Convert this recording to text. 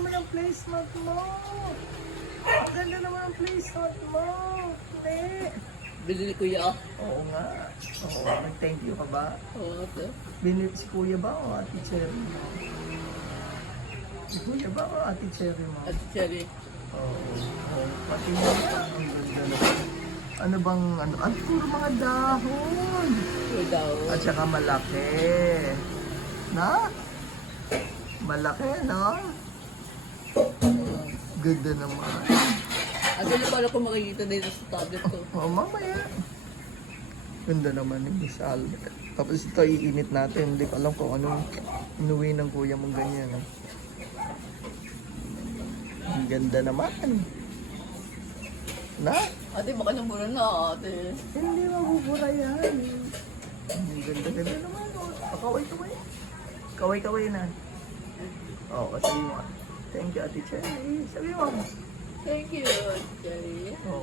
naman ang placement mo. Ang ganda naman ang placement mo. Hindi. Binili kuya. Oo nga. Oo, nag-thank you ka ba? Oo, ito. Binili si kuya ba o ate Cherry mo? Si kuya ba o ate Cherry mo? At cherry. Oo. Oo. Pati mo ang ganda naman. Ano bang ano? Ano puro mga dahon. Ito daw. At saka malaki. Na? Malaki, no? Ganda naman. Ano na pala kung makikita dito sa tablet ko? Oh, mamaya. Ganda naman yung salad. Tapos ito iinit natin. Hindi ko alam kung anong inuwi ng kuya mong ganyan. Ang ganda naman. Na? Ate, baka namura na ate. Hindi mabubura yan. Ang ganda naman. Kaway-kaway. Kaway-kaway na. Oo, sabi mo. Thank you, Ate Cherry. Sabi mo. Thank you, cherry. Oo.